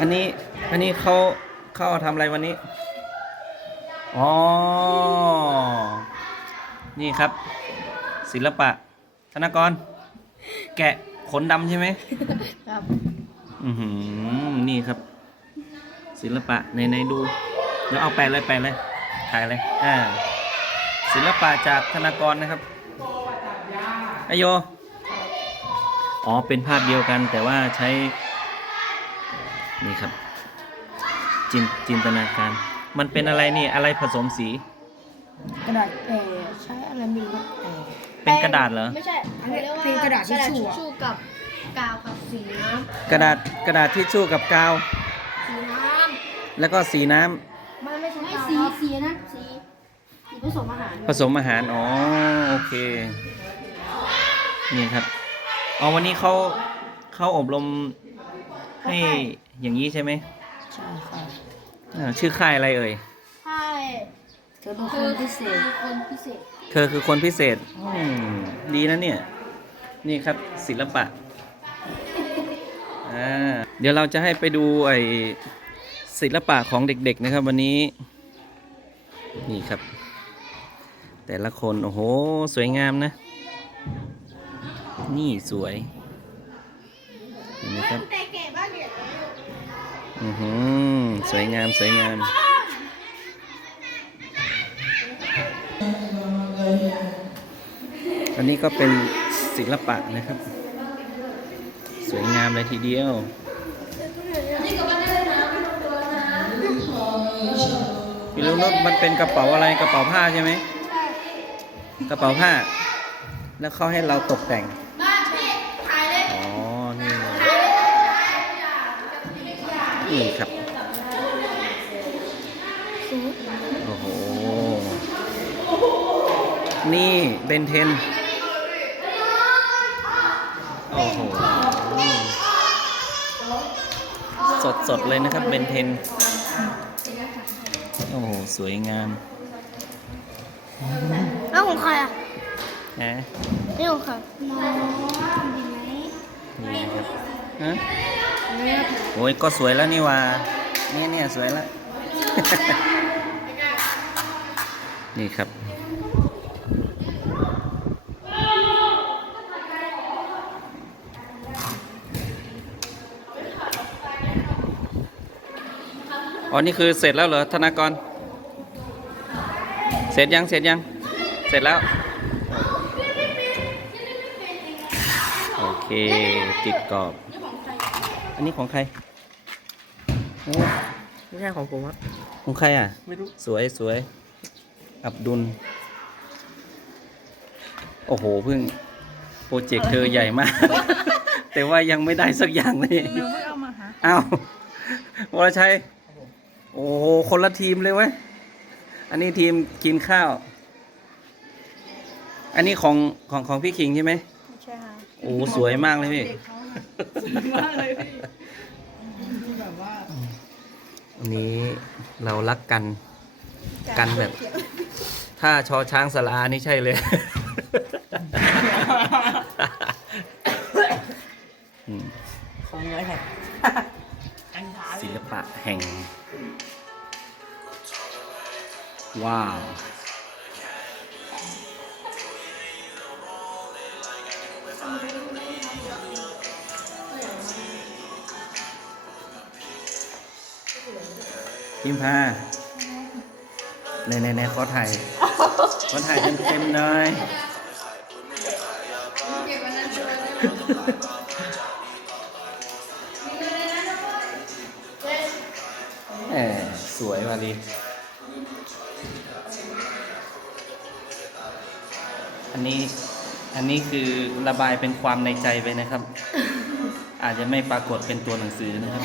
อันนี้อันนี้เขาเขาเอาทำอะไรวันนี้ อ๋อ นี่ครับ ศิลปะ ธนกร แกะขนดำใช่ไหมครับอือหือนี่ครับ ศิลปะในในๆดู เดี๋ยวเอาแปะเลยแปะเลยถ่ายเลยอ่าศิลปะจากธนากรนะครับอายโย อ๋อ เป็นภาพเดียวกันแต่ว่าใช้ นี่ครับ จินจินตนาการ มันเป็นอะไรนี่อะไรผสมสี กระดาษเออใช้อะไรไม่รู้ครับเออเป็นกระดาษเหรอ ไม่ใช่เขาเรียกว่าเป็นกระดาษทิชชู่อะชู่กับกาวกับสีน้กระดาษกระดาษทิชชู่กับกาวำสีน้แล้วก็สีน้ำำมันไม่ใช่ไม่กาวสีครับสีนะสีสีผสมอาหารผสมอาหาร อ๋อ โอเค นี่ครับ อ๋อ วันนี้เขาเขาอบรมให้ อย่างนี้ใช่ไหมใช่ครับอ่าชื่อค่ายอะไรเอ่ย ใช่เธอเป็นคนพิเศษคนพิเศษ เธอคือคนพิเศษอืมดีนะเนี่ย นี่ครับศิลปะอ่าเดี๋ยวเราจะให้ไปดูไอศิลปะของเด็กๆนะครับ วันนี้ นี่ครับ แต่ละคนโอ้โห สวยงามนะ นี่สวยเห็นไหมครับ อือหือสวยงาม สวยงามอันนี้ก็เป็นศิลปะนะครับ สวยงามเลยทีเดียวพี่รู้ว่ามันเป็นกระเป๋าอะไรกระเป๋าผ้าใช่ไหมกระเป๋าผ้า แล้วเขาให้เราตกแต่ง นี่ครับ โอ้โห นี่เบนเทน โอ้โห สดสดๆเลยนะครับเบนเทน โอ้โห สวยงามแล้วของใครอะนะนี่ของใครน้องดีไหมนี่นะครับ ฮะโอ้ยก็สวยแล้วนี่ว่าเนี่ยเนี่ยสวยแล้ว นี่ครับ อ๋อ นี่คือเสร็จแล้วเหรอ ธนากร เสร็จยัง เสร็จยัง เสร็จแล้ว โอเค ติดกรอบ อันนี้ของใครโอ้ไม่ใช่ของผมครับของใครอะ ไม่รู้ สวยสวย อับดุล โอ้โหเพิ่ง โปรเจกต์เธอใหญ่มาก แต่ว่ายังไม่ได้สักอย่างเลยยังไม่เอามาหาอ้าววรชัย โอ้โห คนละทีมเลยเว้ย อันนี้ทีมกินข้าว อันนี้ของของของพี่คิงใช่ไหมไม่ใช่ค่ะโอ้สวยมากเลยพี่มากเลยพี่แบบว่าอันนี้เรารักกัน กันแบบ ถ้าชอช้างสลานี่ใช่เลย อืมของเงินแหกอังคารศิลปะแห่ง ว้าว พิมพาในในในขอถ่ายขอถ่ายเต็มๆหน่อยแหมสวยมาลีอันนี้อันนี้คือระบายเป็นความในใจไปนะครับ อาจจะไม่ปรากฏเป็นตัวหนังสือนะครับ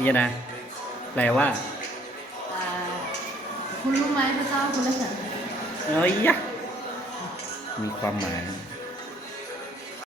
นี่นะ แปลว่าคุณรู้ไหมพระเจ้าคุณละสันเอ้ยยะมีความหมาย